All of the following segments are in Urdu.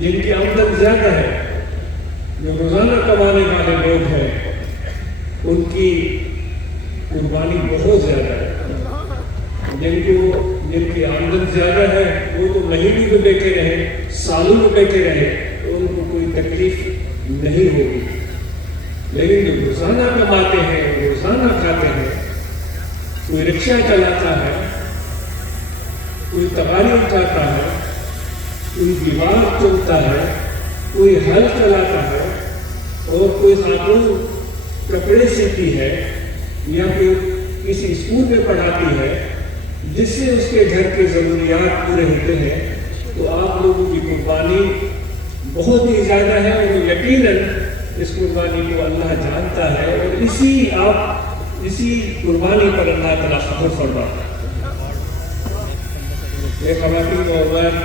جن کی آمدن زیادہ ہے، جو روزانہ کمانے والے لوگ ہیں، ان کی قربانی بہت زیادہ ہے۔ جن کی آمدن زیادہ ہے وہ تو مہینے میں بیٹھے رہے، سالوں میں بیٹھے رہے تو ان کو کوئی تکلیف نہیں ہوگی، لیکن جو روزانہ کماتے ہیں، روزانہ کھاتے ہیں، کوئی رکشہ چلاتا ہے، کوئی تغاری اٹھاتا ہے، کوئی دیوار چلتا ہے، کوئی ہل چلاتا ہے، اور کوئی خاتون کپڑے سیتی ہے یا پھر کسی اسکول میں پڑھاتی ہے جس سے اس کے گھر کے ضروریات پورے ہوتے ہیں، تو آپ لوگوں کی قربانی بہت ہی زیادہ ہے، اور یقیناً اس قربانی کو اللہ جانتا ہے، اور اسی قربانی پر اللہ تعالیٰ فخر فرماتا ہے۔ یہ خواتین اور مرد،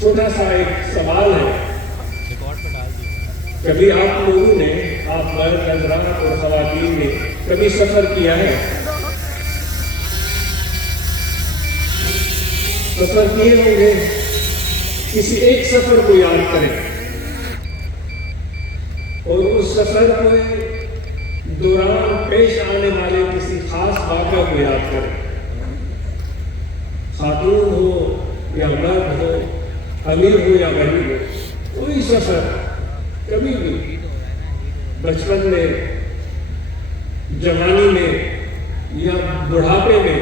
چھوٹا سا ایک سوال ہے، کبھی آپ لوگوں نے، آپ مرد حضرات اور خواتین نے کبھی سفر کیا ہے؟ سفر کیے ہوں گے، کسی ایک سفر کو یاد کریں اور اس سفر کے دوران پیش آنے والے کسی خاص واقعہ کو یاد کریں، خاتون ہو یا مرد ہو، امیر ہو یا غریب ہو، کوئی سفر کبھی بھی بچپن میں، جوانی میں یا بڑھاپے میں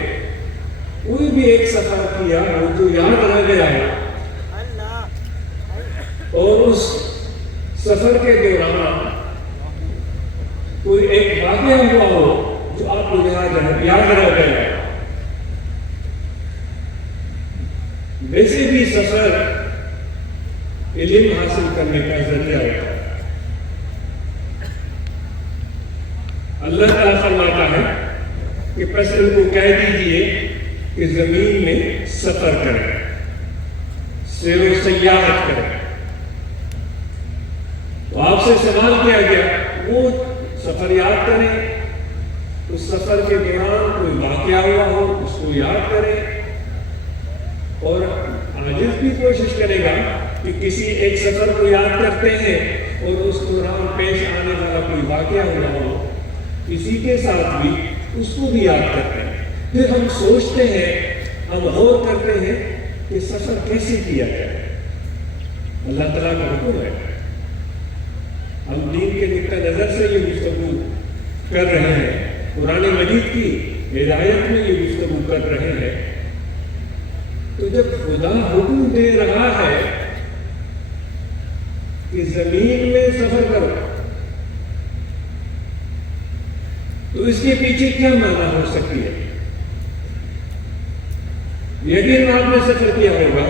کوئی بھی ایک سفر کیا ہو جو یاد رہ گیا ہے، اور اس سفر کے دوران کوئی ایک واقعہ ہوا ہو جو آپ کو یاد رہ گیا ہے۔ ویسے بھی سفر علم حاصل کرنے کا ذریعہ ہوتا ہے۔ اللہ تعالیٰ فرماتا ہے کہ پس ان کو کہہ دیجئے کہ زمین میں سفر کریں، سیر و سیاحت کریں۔ تو آپ سے سوال کیا گیا، وہ سفر یاد کریں، اس سفر کے دوران کوئی واقعہ ہوا ہو اس کو یاد کریں، اور عاجز بھی کوشش کرے گا کہ کسی ایک سفر کو یاد کرتے ہیں اور اس دوران پیش آنے والا کوئی واقعہ ہوا ہو اسی کے ساتھ بھی اس کو بھی یاد کرتے ہیں۔ پھر ہم سوچتے ہیں، ہم غور کرتے ہیں کہ سفر کیسے کیا جائے۔ اللہ تعالیٰ کا حکم ہے، ہم دین کے نقطہ نظر سے یہ گفتگو کر رہے ہیں، قرآن مجید کی ہدایت میں یہ گفتگو کر رہے ہیں۔ تو جب خدا حکم دے رہا ہے کہ زمین میں سفر کرو، تو اس کے پیچھے کیا معنی ہو سکتی ہے؟ یقین آپ نے سفر کیا ہوگا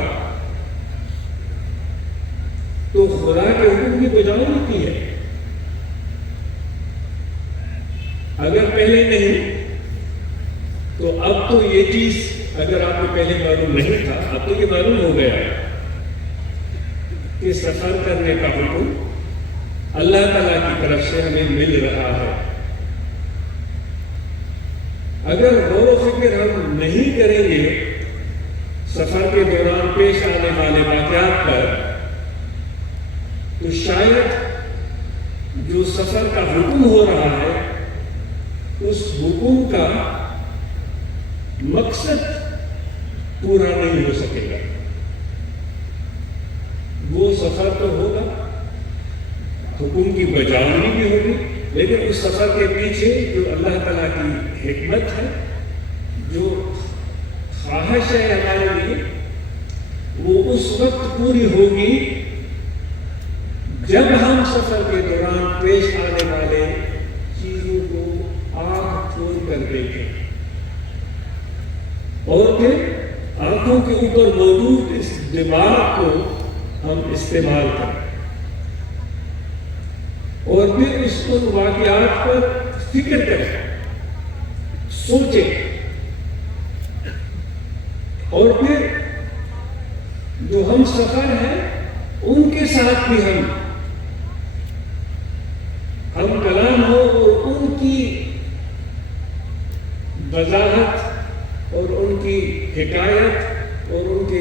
تو خدا کے حکم کی بجاوری کی ہے۔ اگر پہلے نہیں تو اب تو یہ چیز، اگر آپ کو پہلے معلوم نہیں تھا، اب تو یہ معلوم ہو گیا کہ سفر کرنے کا حکم اللہ تعالیٰ کی طرف سے ہمیں مل رہا ہے۔ اگر غور و فکر ہم نہیں کریں گے سفر کے دوران پیش آنے والے واقعات پر، تو شاید جو سفر کا حکم ہو رہا ہے اس حکم کا مقصد پورا نہیں ہو سکے گا۔ وہ سفر تو ہوگا، حکم کی بجاوری بھی ہوگی، لیکن اس سفر کے پیچھے جو اللہ تعالیٰ کی حکمت ہے، جو خواہش ہے ہمارے لیے، وہ اس وقت پوری ہوگی جب ہم سفر کے دوران پیش آنے والے چیزوں کو آنکھ کھول کر دیکھیں اور پھر آنکھوں کے اوپر موجود اس دماغ کو ہم استعمال کریں، اور پھر اس ان واقعات پر فکر کریں، سوچیں، اور پھر جو ہم سفر ہیں ان کے ساتھ بھی ہم کلام ہو اور ان کی وضاحت اور ان کی حکایت اور ان کے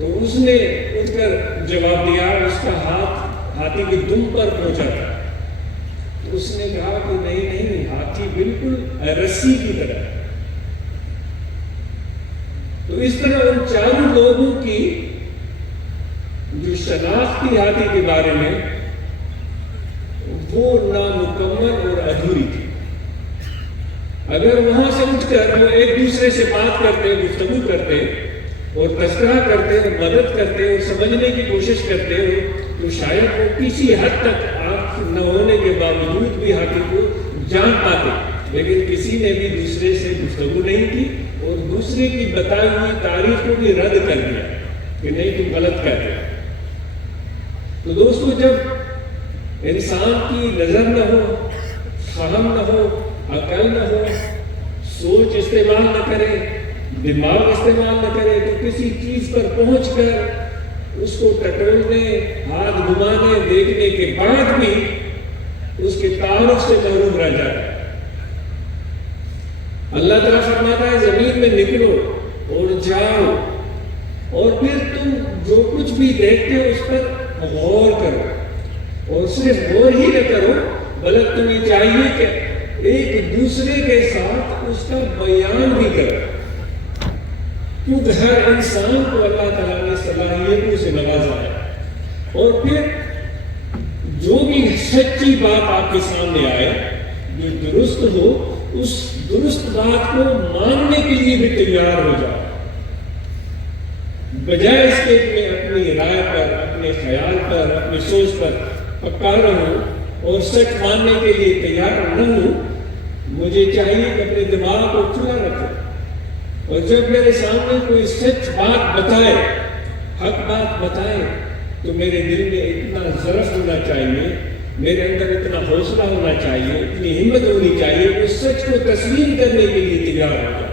تو اس نے اٹھ کر جواب دیا، اس کا ہاتھ ہاتھی کی دم پر پہنچا تھا۔ تو اس نے کہا کہ نہیں، ہاتھی بالکل رسی کی طرح۔ تو اس طرح ان چاروں لوگوں کی جو شناخت تھی ہاتھی کے بارے میں وہ نامکمل اور ادھوری تھی۔ اگر وہاں سے اٹھ کر وہ ایک دوسرے سے بات کرتے، گفتگو کرتے اور تذکرہ کرتے اور مدد کرتے اور سمجھنے کی کوشش کرتے تو شاید وہ کسی حد تک آنکھ نہ ہونے کے باوجود بھی ہاتھی کو جان پاتے، لیکن کسی نے بھی دوسرے سے گفتگو نہیں کی اور دوسرے کی بتائی ہوئی تعریف کو بھی رد کر دیا کہ نہیں تم غلط کہتے۔ تو دوستو، جب انسان کی نظر نہ ہو، فہم نہ ہو، عقل نہ ہو، سوچ استعمال نہ کرے، دماغ استعمال نہ کرے، تو کسی چیز پر پہنچ کر اس کو ٹٹولنے، ہاتھ گھمانے، دیکھنے کے بعد بھی اس کے تعارف سے محروم رہ جاتا ہے۔ اللہ تعالیٰ فرماتا ہے زمین میں نکلو اور جاؤ اور پھر تم جو کچھ بھی دیکھتے ہو اس پر غور کرو، اور صرف غور ہی نہ کرو بلکہ تمہیں چاہیے کہ ایک دوسرے کے ساتھ اس کا بیان بھی کرو، کیونکہ ہر انسان کو اللہ تعالیٰ نے صلاحیتوں سے نوازا ہے۔ اور پھر جو بھی سچی بات آپ کے سامنے آئے جو درست ہو، اس درست بات کو ماننے کے لیے بھی تیار ہو جاؤ، بجائے اس کے میں اپنی رائے پر، اپنے خیال پر، اپنی سوچ پر پکا رہوں اور سچ ماننے کے لیے تیار نہ ہوں۔ مجھے چاہیے کہ اپنے دماغ کو کھلا رکھیں، اور جب میرے سامنے کوئی سچ بات بتائے، حق بات بتائے، تو میرے دل میں اتنا ظرف ہونا چاہیے، میرے اندر اتنا حوصلہ ہونا چاہیے، اتنی ہمت ہونی چاہیے کہ اس سچ کو تسلیم کرنے کے لیے تیار ہو جائے۔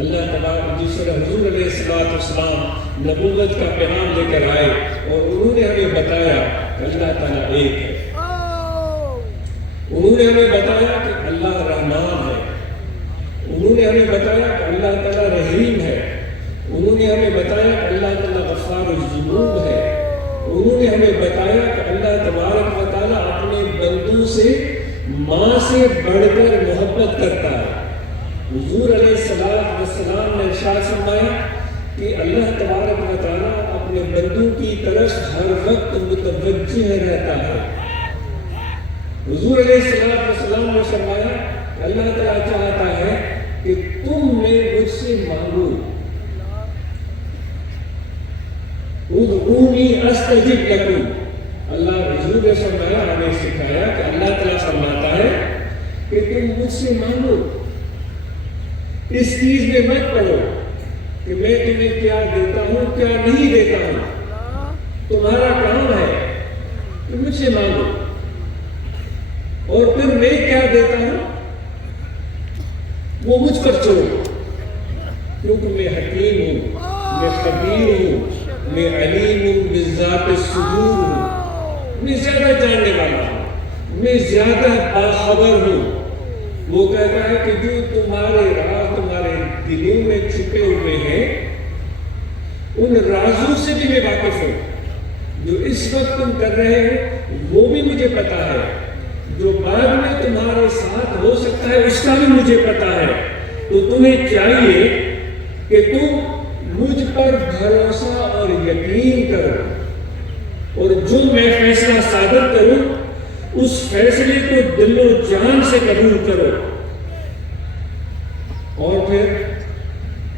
اللہ تعالیٰ جس طرح حضور علیہ السلام نبوت کا پیغام لے کر آئے اور انہوں نے ہمیں بتایا کہ اللہ تعالیٰ ایک ہے، انہوں نے ہمیں بتایا کہ اللہ رحمان ہے، انہوں نے ہمیں بتایا کہ اللہ تعالیٰ رحیم ہے، انہوں نے ہمیں بتایا کہ اللہ تعالیٰ غفار الذنوب ہے، انہوں نے ہمیں بتایا کہ اللہ تبارک و تعالیٰ اپنے بندوں سے ماں سے بڑھ کر محبت کرتا ہے۔ حضور علیہ السلام نے ارشاد فرمایا کہ اللہ تبارک و تعالیٰ اپنے بندوں کی طرف ہر وقت متوجہ رہتا ہے۔ حضور علیہ السلام نے فرمایا کہ اللہ تعالیٰ چاہتا ہے کہ تم نے مجھ سے مانگو، ادعونی استجب لکم۔ اللہ حضور نے فرمایا، ہمیں سکھایا کہ اللہ تعالیٰ فرماتا ہے کہ تم مجھ سے مانگو، اس چیز میں مت پڑھو کہ میں تمہیں کیا دیتا ہوں کیا نہیں دیتا ہوں، تمہارا کام ہے کہ مجھ سے مانگو، اور پھر میں کیا دیتا ہوں وہ مجھ پر چھوڑو، کیونکہ میں حکیم ہوں، میں خبیر ہوں، میں علیم ہوں، بذات الصدور ہوں، میں زیادہ جاننے والا ہوں، میں زیادہ باخبر ہوں۔ وہ کہتا ہے کہ جو تمہارے راز تمہارے دلوں میں چھپے ہوئے ہیں ان رازوں سے بھی میں واقف ہوں، جو اس وقت تم کر رہے ہو وہ بھی مجھے پتا ہے، جو بعد میں تمہارے ساتھ ہو سکتا ہے اس کا بھی مجھے پتا ہے۔ تو تمہیں چاہیے کہ تم مجھ پر بھروسہ اور یقین کرو، اور جو میں فیصلہ صادر کروں اس فیصلے کو دل و جان سے قبول کرو، اور پھر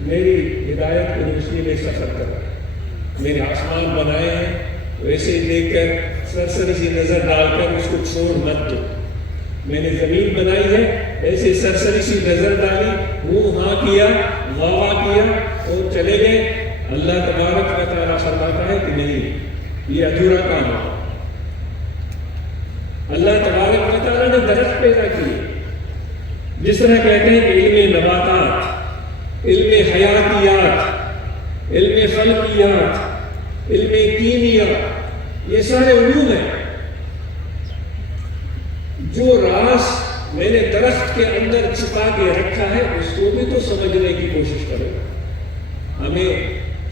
میری ہدایت کو روشنی میں سفر کرو۔ میرے آسمان بنائے ہیں ویسے ہی دیکھ کر سرسری سی نظر ڈال کر اس کو چھوڑ مت دو، میں نے زمین بنائی ہے ایسے سرسری سی نظر ڈالی، ہوں ہاں کیا، واہ کیا اور چلے گئے۔ اللہ تبارک و تعالیٰ فرماتا ہے کہ نہیں، یہ ادھورا کام ہے۔ اللہ تبارک و تعالیٰ نے درخت پیدا کیے، جس طرح کہتے ہیں کہ علم نباتات، علم حیاتیات، علم فلکیات، علم کیمیا، یہ سارے علوم ہیں۔ جو راز میں نے درخت کے اندر چھپا کے رکھا ہے اس کو بھی تو سمجھنے کی کوشش کرو۔ ہمیں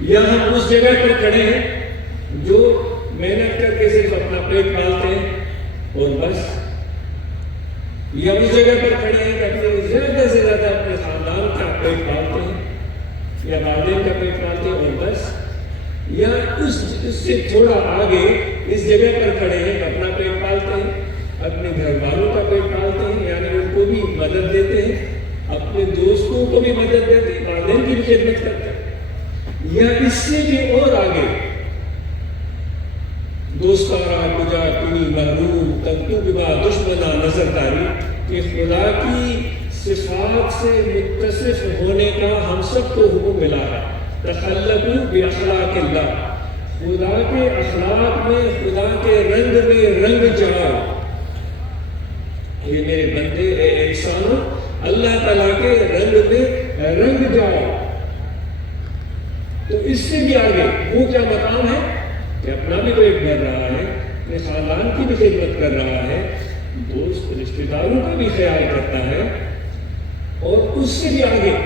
یا ہم اس جگہ پر کھڑے ہیں جو محنت کر کے صرف اپنا پیٹ پالتے ہیں اور بس، یا اس جگہ پر کھڑے ہیں کہ اپنے زیادہ سے زیادہ اپنے خاندان کا پیٹ پالتے ہیں یا والدین کا پیٹ پالتے ہیں اور بس، یا اس سے تھوڑا آگے اس جگہ پر کھڑے ہیں کہ اپنا پیٹ پالتے ہیں، اپنے گھر والوں کا پیٹ پالتے ہیں، یعنی ان کو بھی مدد دیتے ہیں، اپنے دوستوں کو بھی مدد دیتے ہیں، والدین کی بھی خدمت کرتے ہیں، یا اس سے بھی اور آگے دوستارا کجا کنی محروم تنتو ببا دشمنا نظر داری، کہ خدا کی صفات سے متصف ہونے کا ہم سب کو حکم ملا ہے۔ تخلقوا باخلاق اللہ، خدا کے اخلاق میں، خدا کے رنگ میں رنگ جاؤ۔ یہ میرے بندے، اے انسانوں، اللہ تعالیٰ کے رنگ میں رنگ جاؤ۔ تو اس سے بھی آگے وہ کیا مقام ہے کہ اپنا بھی پیٹ بھر رہا ہے، اپنے خاندان کی بھی خدمت کر رہا ہے، دوست رشتہ داروں کا بھی خیال کرتا ہے، اور اس سے بھی آگے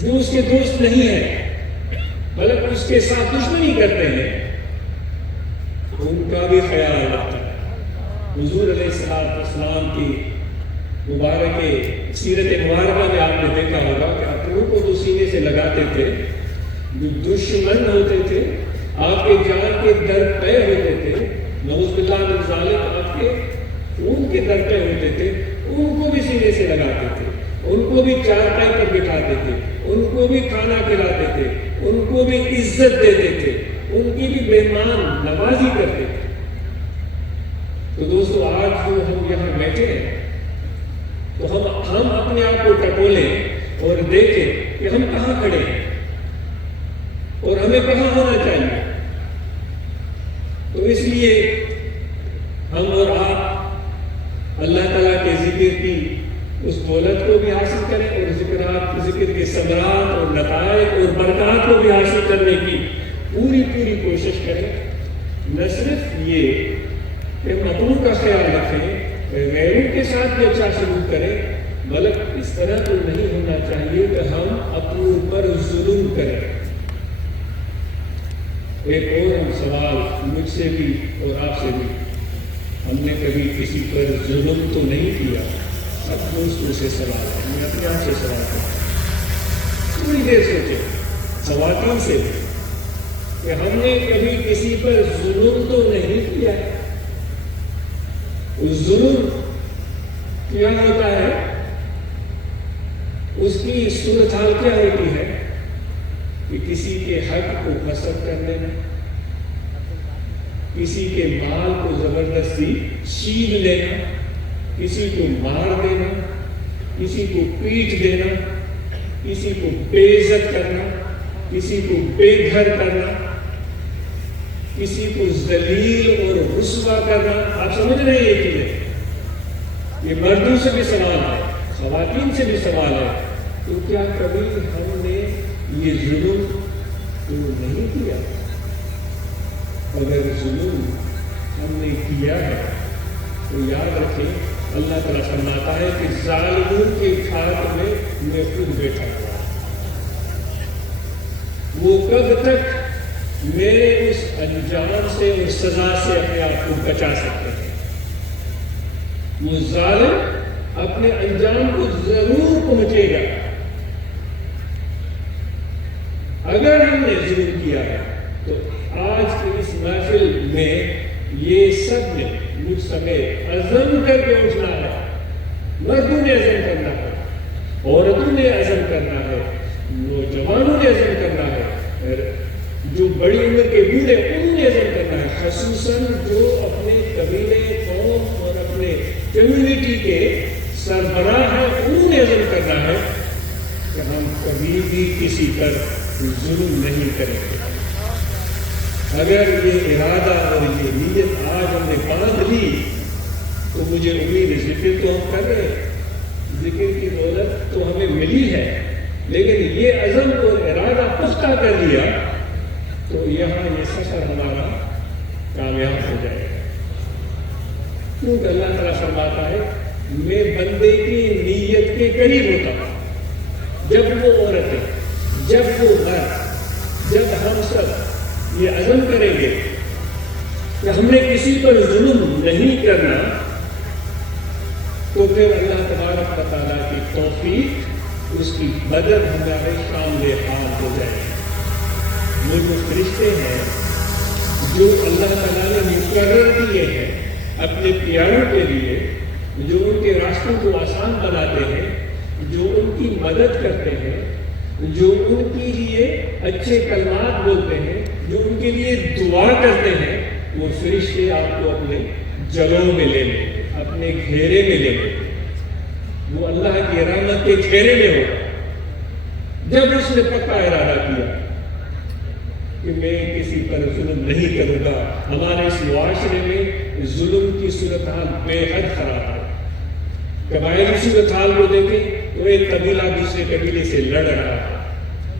جو اس کے دوست نہیں ہیں بلکہ اس کے ساتھ دشمنی کرتے ہیں، ان کا بھی خیال رکھتا ہے۔ حضور علیہ السلام کی مبارک سیرت مبارکہ میں آپ نے دیکھا ہوگا کہ اپنوں کو تو سینے سے لگاتے تھے، جو دشمن ہوتے تھے، آپ کے جان کے در پہ ہوتے تھے، نعوذ باللہ من ذالک، آپ کے خون کے در پہ ہوتے تھے، ان کو بھی سینے سے لگاتے تھے، ان کو بھی چارپائی پر بٹھاتے تھے، ان کو بھی کھانا کھلاتے تھے، ان کو بھی عزت دیتے تھے، ان کی بھی مہمان نوازی کرتے تھے۔ تو دوستو، آج جو ہم یہاں بیٹھے ہیں تو ہم اپنے آپ کو ٹٹولیں اور دیکھیں کہ ہم کہاں کھڑے ہیں اور ہمیں کہاں ہونا چاہیے۔ تو اس لیے ہم اور آپ اللہ تعالیٰ کے ذکر کی اس دولت کو بھی حاصل کریں اور ذکر کے ثمرات اور نتائج اور برکات کو بھی حاصل کرنے کی پوری کوشش کریں۔ نہ صرف یہ کہ ہم اپنوں کا خیال رکھیں، غیروں کے ساتھ بھی اچھا سلوک کریں، بلکہ اس طرح تو نہیں ہونا چاہیے کہ ہم اپنوں پر ظلم کریں۔ ایک اور سوال مجھ سے بھی اور آپ سے بھی، ہم نے کبھی کسی پر ظلم تو نہیں کیا؟ سب دوستوں سے سوال ہے، میں اپنے آپ سے سوال کرتا ہوں، تھوڑی دیر سوچیں، خواتین سے بھی، کہ ہم نے کبھی کسی پر ظلم تو نہیں کیا ہے۔ ظلم کیا ہوتا ہے، اس کی صورتحال کیا ہوتی ہے کہ کسی کے حق کو غصب کر لینا، کسی کے مال کو زبردستی چھین لینا، کسی کو مار دینا، کسی کو پیٹ دینا، کسی کو بے عزت کرنا، کسی کو بے گھر کرنا، کسی کو ذلیل اور رسوا کرنا۔ آپ سمجھ رہے ہیں یہ چیزیں؟ یہ مردوں سے بھی سوال ہے، خواتین سے بھی سوال ہے۔ تو کیا کبھی ہم نے یہ ظلم تو نہیں کیا؟ اگر ظلم ہم نے کیا ہے تو یاد رکھیں، اللہ تعالیٰ فرماتا ہے کہ ظالموں کے کھات میں خود بیٹھا ہوا، وہ کب تک میرے اس انجام سے اور سزا سے اپنے آپ کو بچا سکتے ہیں؟ وہ ظالم اپنے انجام کو ضرور پہنچے گا۔ اگر ہم نے ظلم کیا ہے تو آج کی اس محفل میں یہ سب نے مجھ سمیت عزم کر کے اٹھنا ہے۔ مردوں نے عزم کرنا ہے، عورتوں نے عزم کرنا ہے، نوجوانوں نے عزم کرنا ہے، جو بڑی عمر کے بوڑھے انہوں نے عزم کرنا ہے، خصوصاً جو اپنے قبیلے، قوم اور اپنے کمیونٹی کے سربراہ ہیں، انہوں نے عزم کرنا ہے کہ ہم کبھی بھی کسی پر ظلم نہیں کریں گے۔ اگر یہ ارادہ اور یہ نیت آج ہم نے باندھ لی تو مجھے امید ہے، ذکر تو ہم کر رہے ہیں، ذکر کی دولت تو ہمیں ملی ہے، لیکن یہ عزم اور ارادہ پختہ کر لیا تو یہاں یہ سفر ہمارا کامیاب ہو جائے گا۔ کیونکہ اللہ تعالیٰ فرماتا ہے، میں بندے کی نیت کے قریب ہوتا ہوں۔ جب وہ عورتیں، جب وہ مرد، جب ہم سب یہ عزم کریں گے کہ ہم نے کسی پر ظلم نہیں کرنا، تو پھر اللہ تبارک و تعالیٰ کی توفیق، اس کی مدد ہمارے سامنے حال ہو جائے۔ وہ جو فرشتے ہیں جو اللہ تعالیٰ نے مقرر کیے ہیں اپنے پیاروں کے لیے، جو ان کے راستوں کو آسان بناتے ہیں، جو ان کی مدد کرتے ہیں، جو ان کے لیے اچھے کلمات بولتے ہیں، جو ان کے لیے دعا کرتے ہیں، وہ فرشتے آپ کو اپنے جگہوں میں لے لیں، اپنے گھیرے میں لے لیں۔ وہ اللہ کی رحمت کے گھیرے میں ہوگا جب اس نے پکا ارادہ کیا کہ میں کسی پر ظلم نہیں کروں گا۔ ہمارے اس معاشرے میں ظلم کی صورتحال بے حد خراب ہے۔ قبائلی صورتحال کو دیکھیں تو ایک قبیلہ دوسرے قبیلے سے لڑ رہا ہے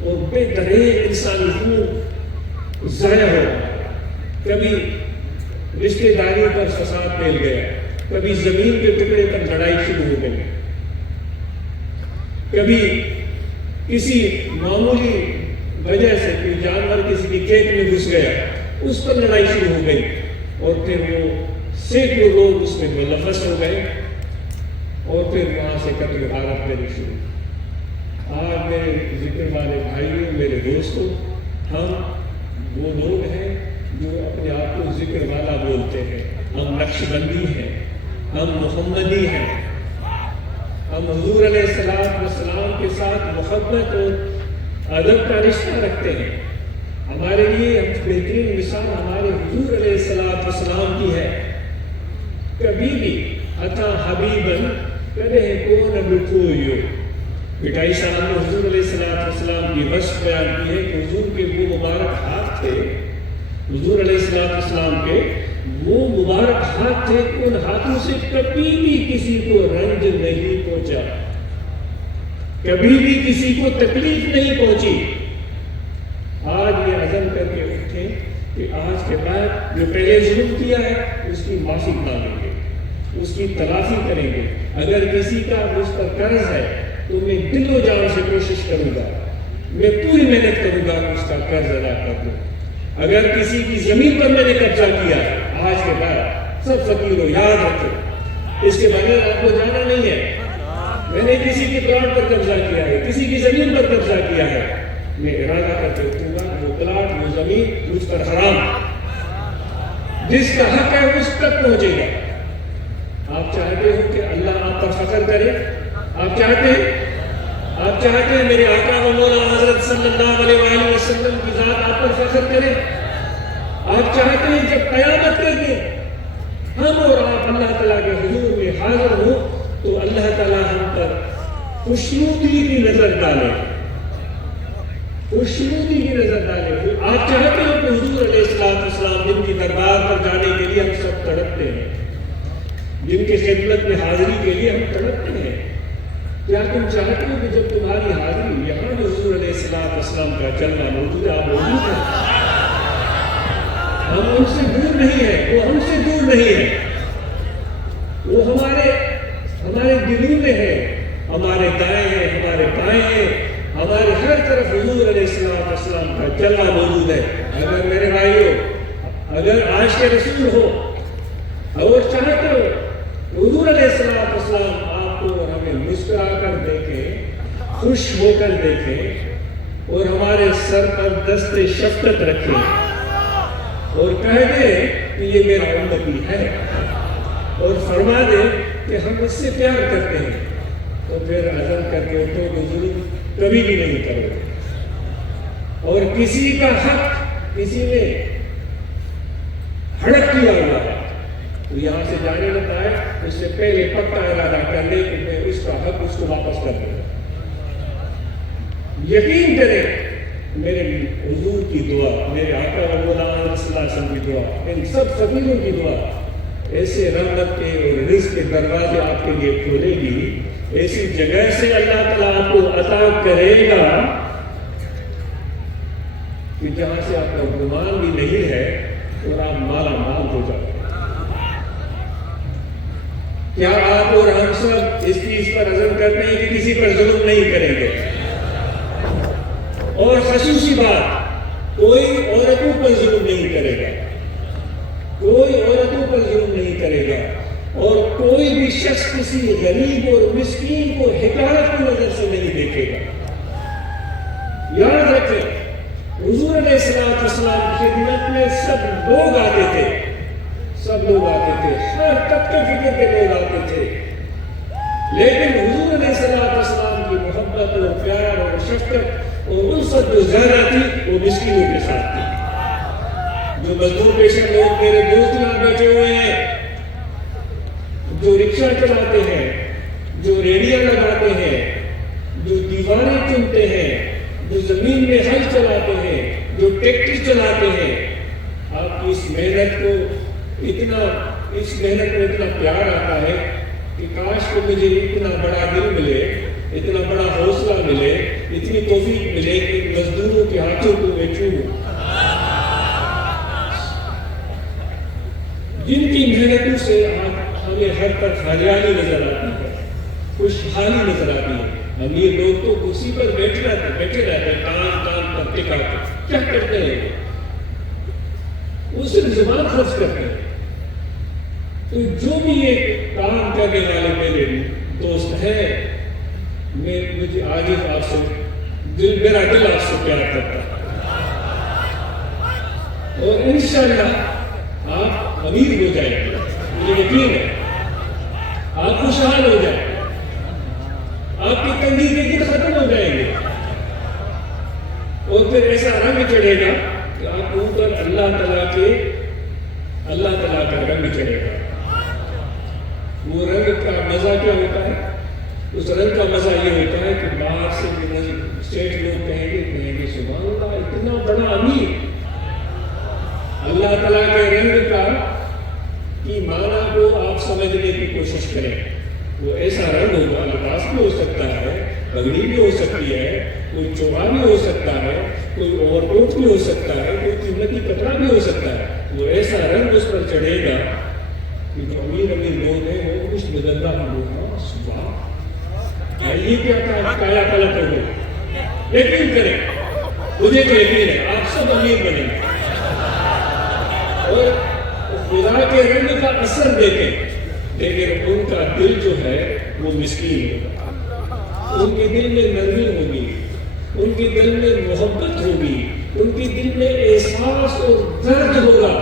اور بے دریغ انسانی خون ضائع ہو رہا ہے۔ کبھی رشتے داری پر فساد پھیل گیا، کبھی زمین کے ٹکڑے پر لڑائی شروع ہو گئی، کبھی کسی معمولی وجہ سے کوئی جانور کسی کی کھیت میں گھس گیا، اس پر لڑائی شروع ہو گئی اور پھر وہ سینکڑوں لوگ اس میں ملوث ہو گئے اور پھر وہاں سے قتل و غارت کرنی شروع۔ آج میرے ذکر والے بھائیوں، میرے دوستوں، ہم وہ لوگ ہیں جو اپنے آپ کو ذکر والا بولتے ہیں، ہم نقش بندی ہیں، ہم محمدی ہیں، ہم حضور علیہ السلام کے ساتھ محبت اور ادب کا رشتہ رکھتے ہیں۔ ہمارے لیے بہترین مثال ہمارے حضور علیہ السلام کی ہے۔ کبھی بھی عطا حبیبن کدے کون لکھویو، مٹائی صاحب نے حضور علیہ السلام کی وصف بیان کی ہے کہ حضور کے وہ مبارک ہاتھ تھے، حضور علیہ السلام کے وہ مبارک ہاتھ تھے کہ ان ہاتھوں سے کبھی بھی کسی کو رنج نہیں پہنچا، کبھی بھی کسی کو تکلیف نہیں پہنچی۔ آج یہ عزم کر کے اٹھیں کہ آج کے بعد جو پہلے ظلم کیا ہے اس کی معافی مانگیں گے، اس کی تلافی کریں گے۔ اگر کسی کا مجھ پر قرض ہے تو میں دل و جان سے کوشش کروں گا، میں پوری محنت کروں گا کہ اس کا قرض ادا کر دوں۔ اگر کسی کی زمین پر میں نے قبضہ کیا ہے، آج کے بعد سب فقیروں یاد رکھو، اس کے بغیر آپ کو جانا نہیں ہے۔ میں نے کسی کے پلاٹ پر قبضہ کیا ہے، کسی کی زمین پر قبضہ کیا ہے، میں ارادہ کر کے اٹھوں گا وہ پلاٹ، وہ زمین مجھ پر حرام، جس کا حق ہے اس تک پہنچے گا۔ آپ چاہتے ہو کہ اللہ آپ پر فخر کرے؟ آپ چاہتے ہیں میرے آقا و مولا حضرت صلی اللہ علیہ وآلہ وسلم کی ذات آپ پر فخر کرے؟ آپ چاہتے ہیں جب قیامت کر کے ہم اور آپ اللہ تعالیٰ کے حضور میں حاضر ہوں تو اللہ تعالیٰ ہم پر خوشنودی کی نظر ڈالے، خوشنودی کی نظر ڈالے۔ آپ چاہتے ہو کہ حضور علیہ السلام جن کی دربار پر جانے کے لیے ہم سب تڑپتے ہیں، جن کی خدمت میں حاضری کے لیے ہم تڑپتے ہیں، کیا تم چاہتے ہو کہ جب تمہاری حاضری یہاں حضور علیہ السلام کا چلنا موجود ہے، آپ موجود ہیں؟ ہم ان سے دور نہیں ہیں، وہ ہم سے دور نہیں ہے، وہ ہمارے دلوں میں ہے، ہمارے دائیں ہیں، ہمارے بائیں ہیں، ہمارے ہر طرف حضور علیہ السلام کا چلنا موجود ہے۔ اگر میرے بھائیوں، اگر عاشق رسول ہو اور چاہتے ہو حضور علیہ السلام آپ کو اور ہمیں مسکرا کر دیکھیں، خوش ہو کر دیکھیں اور ہمارے سر پر دست شفقت رکھیں اور کہہ دے کہ یہ میرا امتی ہے اور فرما دے کہ ہم اس سے پیار کرتے ہیں، تو پھر عزم کر کے اٹھو کہ ظلم کبھی بھی نہیں کرو گے۔ اور کسی کا حق کسی نے ہڑپ کیا ہوا ہے تو یہاں سے جانے لگتا ہے، اس سے پہلے پکا ارادہ کر لے کہ میں اس کا حق اس کو واپس کر دوں گا۔ یقین کریں میرے حضور کی دعا، میرے آقا و مولا صلی اللہ علیہ وسلم کی دعا، ان سب فقیروں کی دعا ایسے رحمت کے اور رزق کے دروازے آپ کے لیے کھولے گی، ایسی جگہ سے اللہ تعالیٰ آپ کو عطا کرے گا کہ جہاں سے آپ کا گمان بھی نہیں ہے اور آپ مالا مال ہو جاتے ہیں۔ کیا آپ اور ہم سب اس چیز پر عزم کرتے ہیں کہ کسی پر ظلم نہیں کریں گے؟ اور خصوصی بات، کوئی عورتوں پر ظلم نہیں کرے گا، کوئی عورتوں پر ظلم نہیں کرے گا، اور کوئی بھی شخص کسی غریب اور مسکین کو حقارت کی نظر سے نہیں دیکھے گا۔ یاد رکھیں، حضور علیہ السلام کی خدمت میں سب لوگ آتے تھے، ہر طبقے فکر کے لوگ آتے تھے، لیکن حضور علیہ السلام کی محبت اور پیار اور شفقت اور انصت جو زیادہ تھی وہ مسکینوں کے ساتھ تھی۔ جو مزدور پیشہ لوگ میرے دوست یہاں بیٹھے ہوئے ہیں، جو رکشہ چلاتے ہیں، جو ریڑیاں لگاتے ہیں، جو دیواریں چنتے ہیں، جو زمین میں ہل چلاتے ہیں، جو ٹریکٹر چلاتے ہیں، آپ کی اس محنت میں اتنا پیار آتا ہے کہ کاش کو مجھے اتنا بڑا دل ملے، اتنا بڑا حوصلہ ملے، اتنی توفیق ملے کہ مزدوروں کے ہاتھوں کو میں چھوؤں، جن کی محنتوں سے ہمیں ہر طرف ہریالی نظر آتی ہے، خوشحالی نظر آتی ہے۔ امیر لوگ تو کرسی پر بیٹھے رہتے ہیں، کام کرتے کیا کرتے ہیں؟ وہ صرف زبان خرچ کرتے ہیں۔ تو جو بھی یہ کام کرنے والے میرے دوست ہیں، مجھے آج آپ سے میرا دل آپ سے پیار کرتا ہے، اور انشاءاللہ آپ امیر ہو جائیں گے، مجھے یقین ہے، آپ خوشحال ہو جائیں گے، آپ کی تنگی کے دن ختم ہو جائیں گے، اور پھر ایسا رنگ چڑھے گا کہ آپ اوپر اللہ تعالیٰ کا رنگ چڑھے گا۔ وہ رنگ کا مزہ کیا ہوتا ہے؟ اس رنگ کا مزہ یہ ہوتا ہے کہ باہر سے اسٹیٹ لوگ کہیں گے سبحان اللہ، اتنا بڑا امیر۔ اللہ تعالیٰ کے رنگ کا کی معنی کو آپ سمجھنے کی کوشش کریں۔ وہ ایسا رنگ ہوگا، لباس بھی ہو سکتا ہے، پگڑی بھی ہو سکتی ہے، کوئی چوبا بھی ہو سکتا ہے، کوئی اوور کوٹ بھی ہو سکتا ہے، کوئی قیمتی کپڑا بھی ہو سکتا ہے۔ وہ ایسا رنگ اس پر چڑھے گا کہ جو امیر لوگ ہیں وہ کچھ بدلتا ہوگا، صبح یہ کیا کایا پلٹ ہوگا۔ یقین کریں، مجھے تو یقین ہے آپ سب امیر بنیں گے، اور خدا کے رنگ کا اثر دیکھیں، لیکن ان کا دل جو ہے وہ مسکین ہوگا، ان کے دل میں نرمی ہوگی، ان کے دل میں محبت ہوگی، ان کے دل میں احساس اور درد ہوگا،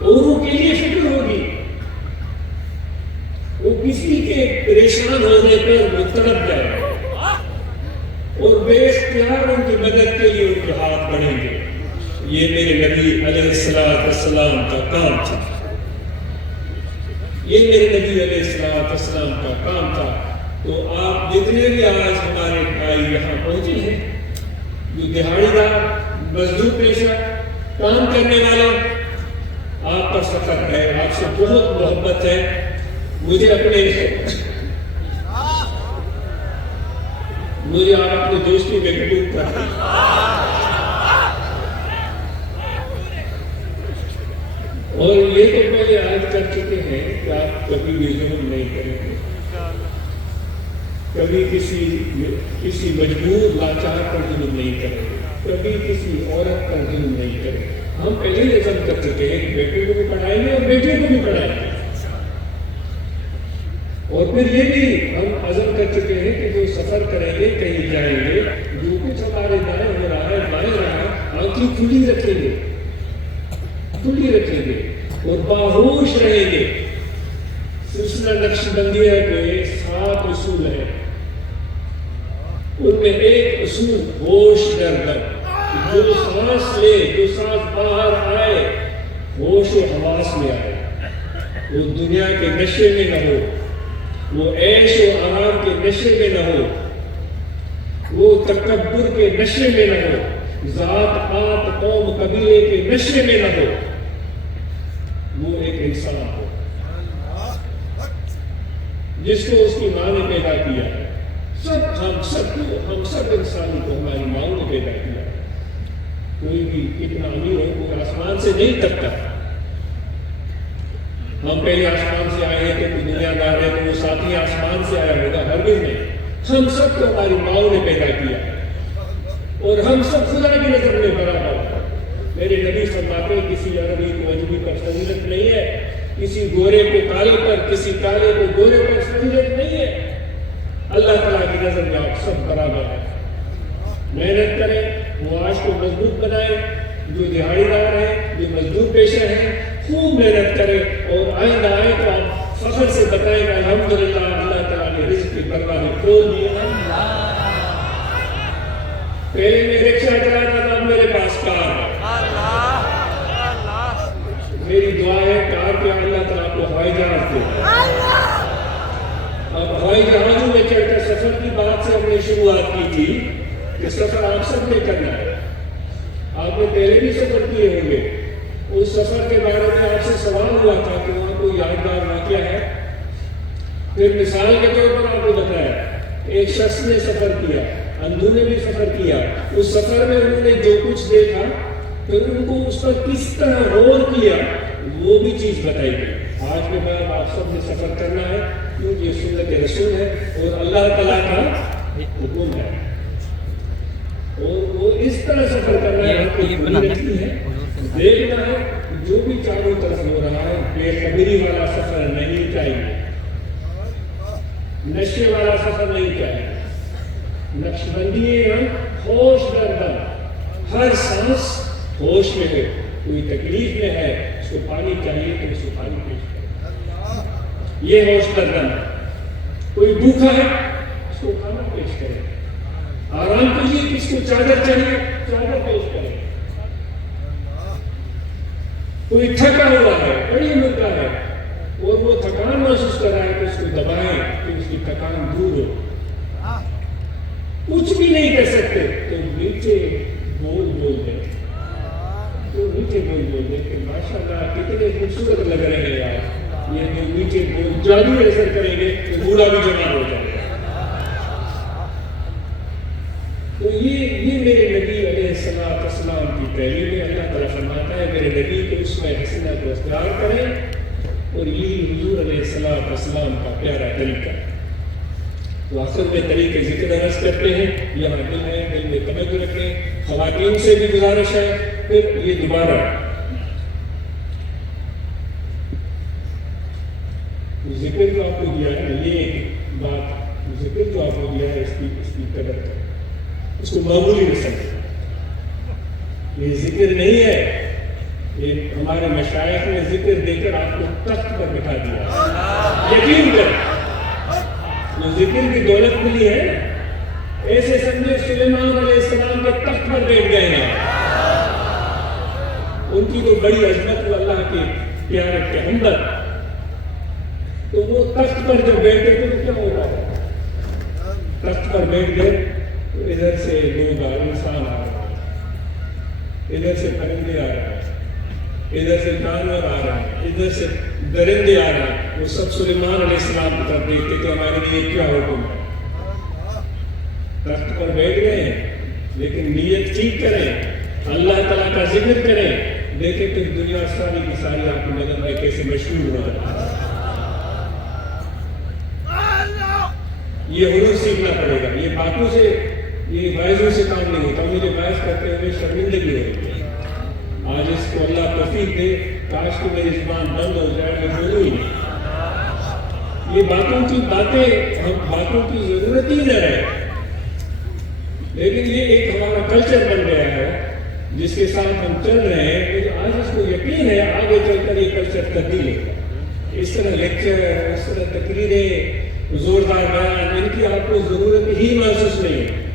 اوروں کے لیے فکر ہوگی، وہ کسی کے پریشان ہونے پر مترب جائے اور بے اختیار ان کی مدد کے لیے ان کے ہاتھ بڑھیں گے۔ یہ میرے نبی علیہ السلام کا کام تھا، یہ میرے نبی علیہ السلام کا کام تھا۔ تو آپ جتنے بھی آج ہمارے بھائی یہاں پہنچے ہیں، جو دہاڑی دار، مزدور پیشہ، کام کرنے والے، آپ کا فخر ہے، آپ سے بہت محبت ہے۔ مجھے آپ اپنی دوستی میں قبول کرتے ہیں، اور یہ تو پہلے عہد کر چکے ہیں کہ آپ کبھی بھی ظلم نہیں کریں گے، کبھی کسی مجبور لاچار پر ظلم نہیں کریں گے، کبھی کسی عورت پر ظلم نہیں کریں گے۔ ہم پہلے ہی عزم کر چکے ہیں کہ بیٹے کو بھی پڑھائیں گے اور بیٹے کو بھی پڑھائیں گے، اور پھر یہ بھی ہم عزم کر چکے ہیں کہ جو سفر کریں گے، کہیں جائیں گے، جو کچھ ہمارے دائیں ہو رہا ہے، بائیں رہا، آنکھیں کھلی رکھیں گے اور باہوش رہیں گے۔ سلسلہ نقشبندیہ کے 7 اصول ہیں، ان میں ایک اصول ہوش در در، جو سانس لے، جو سانس باہر آئے، ہوش و حواس میں آئے، وہ دنیا کے نشے میں نہ ہو، وہ عیش و آرام کے نشے میں نہ ہو، وہ تکبر کے نشے میں نہ ہو، ذات پات قوم قبیلے کے نشے میں نہ ہو، وہ ایک انسان ہو جس کو اس کی ماں نے پیدا کیا ہے۔ ہم سب انسانوں کو ہماری ماں نے پیدا کیا ہے۔ کوئی بھی کتنا امیر ہو، کوئی آسمان سے نہیں تکتا۔ ہم پہلے آسمان سے آئے ہیں تو دنیا دار ہے تو وہ ساتھی آسمان سے آیا ہوگا، ہرگز نہیں۔ ہم سب کو ہماری ماں نے پیدا کیا ہے، اور ہم سب خدا کی نظر میں برابر میرے نبی فرماتے ہیں کسی عربی کو اجمی پر فضیلت نہیں ہے، کسی گورے کو کالے پر، کسی کالے کو گورے پر فضیلت نہیں ہے۔ اللہ تعالیٰ کی نظر میں آپ سب برابر ہیں۔ محنت کریں، معاش کو مضبوط بنائیں، جو دہاڑیدار ہیں، جو مزدور پیشہ ہیں، خوب محنت کریں اور آئندہ آئے تو آپ فخر سے بتائیں کہ الحمدللہ اللہ تعالیٰ نے رزق کی دروازے کھول دیے۔ پہلے میں رکشہ چلاتا تھا، اب میرے پاس کار ہے۔ میری دعا ہے کار پہ اللہ تعالیٰ کو ہوائی جہاز دے۔ اب ہوائی جہازوں میں چڑھ کر سفر کی بات سے ہم نے شروعات کی تھی کہ سفر آپ سب نے کرنا ہے۔ آپ نے پہلے بھی سفر کیے ہوں گے، اس سفر کے بارے میں آپ سے سوال ہوا تھا کہ وہاں کوئی یادگار واقعہ ہے؟ پھر مثال کے طور پر آپ نے بتایا ایک شخص نے سفر کیا، اندھو نے بھی سفر کیا، اس سفر میں انہوں نے جو کچھ دیکھا پھر ان کو اس پر کس طرح غور کیا وہ بھی چیز بتائی گئی۔ آج کے بعد آپ سب نے سفر کرنا ہے کیونکہ یہ سنت رسول ہے اور اللہ تعالیٰ کا حکم ہے، اور وہ اس طرح سفر کرنا ہے دیکھنا ہے جو بھی چاروں طرف ہو رہا ہے۔ بے خبری والا سفر نہیں چاہیے، نشے والا سفر نہیں چاہیے۔ نقش بندی ہم ہوش دردم، ہر سانس ہوش میں ہو، کوئی تکلیف میں ہے اس کو پانی چاہیے تو اس کو پانی پیش کرے، یہ ہوش دردم۔ کوئی بھوکا ہے اس کو کھانا پیش کرے، آرام کیجیے، کس کو چادر چاہیے چادر پیش کرے۔ کوئی تھکا ہوا ہے، بڑی مدہ ہے اور وہ تھکان محسوس کر رہا ہے تو اس کو دبائیں کہ اس کی تھکان دور ہو۔ کچھ بھی نہیں کر سکتے تو نیچے بول دیں، تو نیچے بول دیں کہ ماشاءاللہ کتنے خوبصورت لگ رہے ہیں آپ، یہ جو نیچے بول جادو اثر کریں گے تو بوڑھا بھی جمع ہو جائے گا۔ تو یہ میرے نبی علیہ السلام کی تعلیم ہے۔ اللہ تعالیٰ فرماتا ہے میرے نبی کو اسوہ حسنہ کو اختیار کریں، اور یہ حضور علیہ السلام کا پیارا طریقہ۔ تو آخر میں طریقے ذکر عرض کرتے ہیں، یہاں دل ہے، دل میں توجہ رکھیں۔ خواتین سے بھی گزارش ہے، پھر یہ دوبارہ ذکر جو آپ کو دیا ہے، یہ بات ذکر جو آپ کو دیا ہے اس کی قدر کریں، اس کو معمولی نہ سمجھیں۔ یہ ذکر نہیں ہے، یہ ہمارے مشائخ نے ذکر دے کر آپ کو تخت پر بٹھا دیا۔ یقین کریں جو ذکر کی دولت ملی ہے، ایسے سمجھے سلیمان علیہ السلام کے تخت پر بیٹھ گئے ہیں۔ ان کی تو بڑی عظمت، وہ اللہ کے پیارے پیغمبر، تو وہ تخت پر جب بیٹھے تو کیا ہوتا ہے؟ تخت پر بیٹھ گئے تو ادھر سے لوگ انسان آ رہے ہیں، ادھر سے پرندے آ رہے ہیں، ادھر سے جانور آ رہے ہیں، ادھر سے درندے آ رہے ہیں۔ وہ سب سلیمان علیہ السلام کی طرف دیکھتے کہ ہمارے لیے کیا حکم ہے۔ تخت پر بیٹھ گئے ہیں لیکن نیت ٹھیک کریں، اللہ تعالیٰ کا ذکر کریں، دیکھیں پھر دنیا ساری کی ساری آپ کی نظر میں کیسے مشہور ہو جاتی ہے۔ یہ حروف سیکھنا پڑے گا، یہ باتوں سے، یہ وائزوں سے کام نہیں ہوتا۔ مجھے بحث کرتے ہوئے شرمندگی ہو رہی ہے، آج اس کو اللہ توفیق دے، کاش کہ میری زبان بند ہو جائے، میں بولوں ہی نہیں۔ یہ باتوں کی ضرورت ہی نہ رہے، لیکن یہ ایک ہمارا کلچر بن گیا ہے جس کے ساتھ ہم چل رہے ہیں۔ مجھے آج اس کو یقین ہے آگے چل کر یہ کلچر تبدیل ہوگا۔ اس طرح لیکچر، اس طرح تقریریں، زوردار بیان، ان کی آپ کو ضرورت ہی محسوس نہیں ہے۔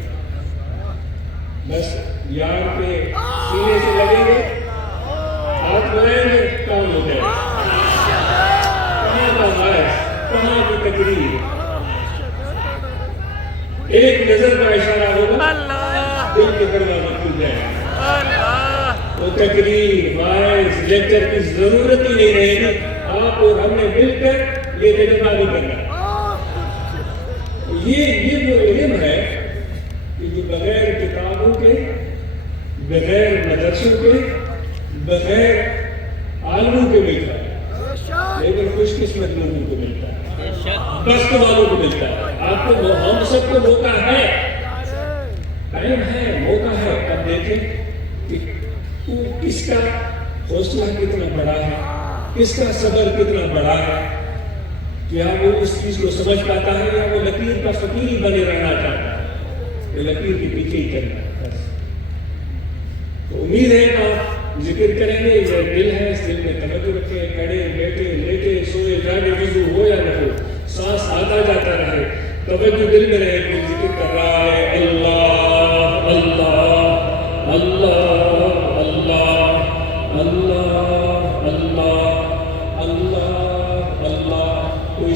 بس یار کے سینے سے لگیں گے، ہاتھ بنائیں گے، کام ہو جائے گا۔ کہاں کا باعث، کہاں کی تقریر، ایک نظر کا اشارہ ہوگا، دل کے دروازہ کھل جائے گا۔ تو تقریر، باعث، لیکچر کی ضرورت ہی نہیں رہے گی۔ آپ اور ہم نے مل کر یہ تجربہ بھی کرنا۔ یہ وہ علم ہے کہ جو بغیر کتابوں کے، بغیر مدرسوں کے، بغیر عالموں کے ملتا ہے، لیکن خوش قسمت لوگوں کو ملتا ہے، بخت والوں کو ملتا ہے۔ آپ کو، ہم سب کو موقع ہے، ٹائم ہے، موقع ہے۔ اب دیکھیں کہ وہ کس کا حوصلہ کتنا بڑا ہے، کس کا صبر کتنا بڑا ہے، کیا وہ اس چیز کو سمجھ پاتا ہے یا وہ لکیر کا فقیر ہی بنے رہنا چاہتا ہے، وہ لکیر کے پیچھے ہی چلنا ہے۔ تو امید ہے کہ آپ ذکر کریں گے، یہ دل ہے، اس دل میں توجہ رکھیں، کھڑے بیٹھے لیٹے سوئے جاگے وضو ہو یا نہ ہو، سانس آتا جاتا رہے، توجہ دل میں رہے۔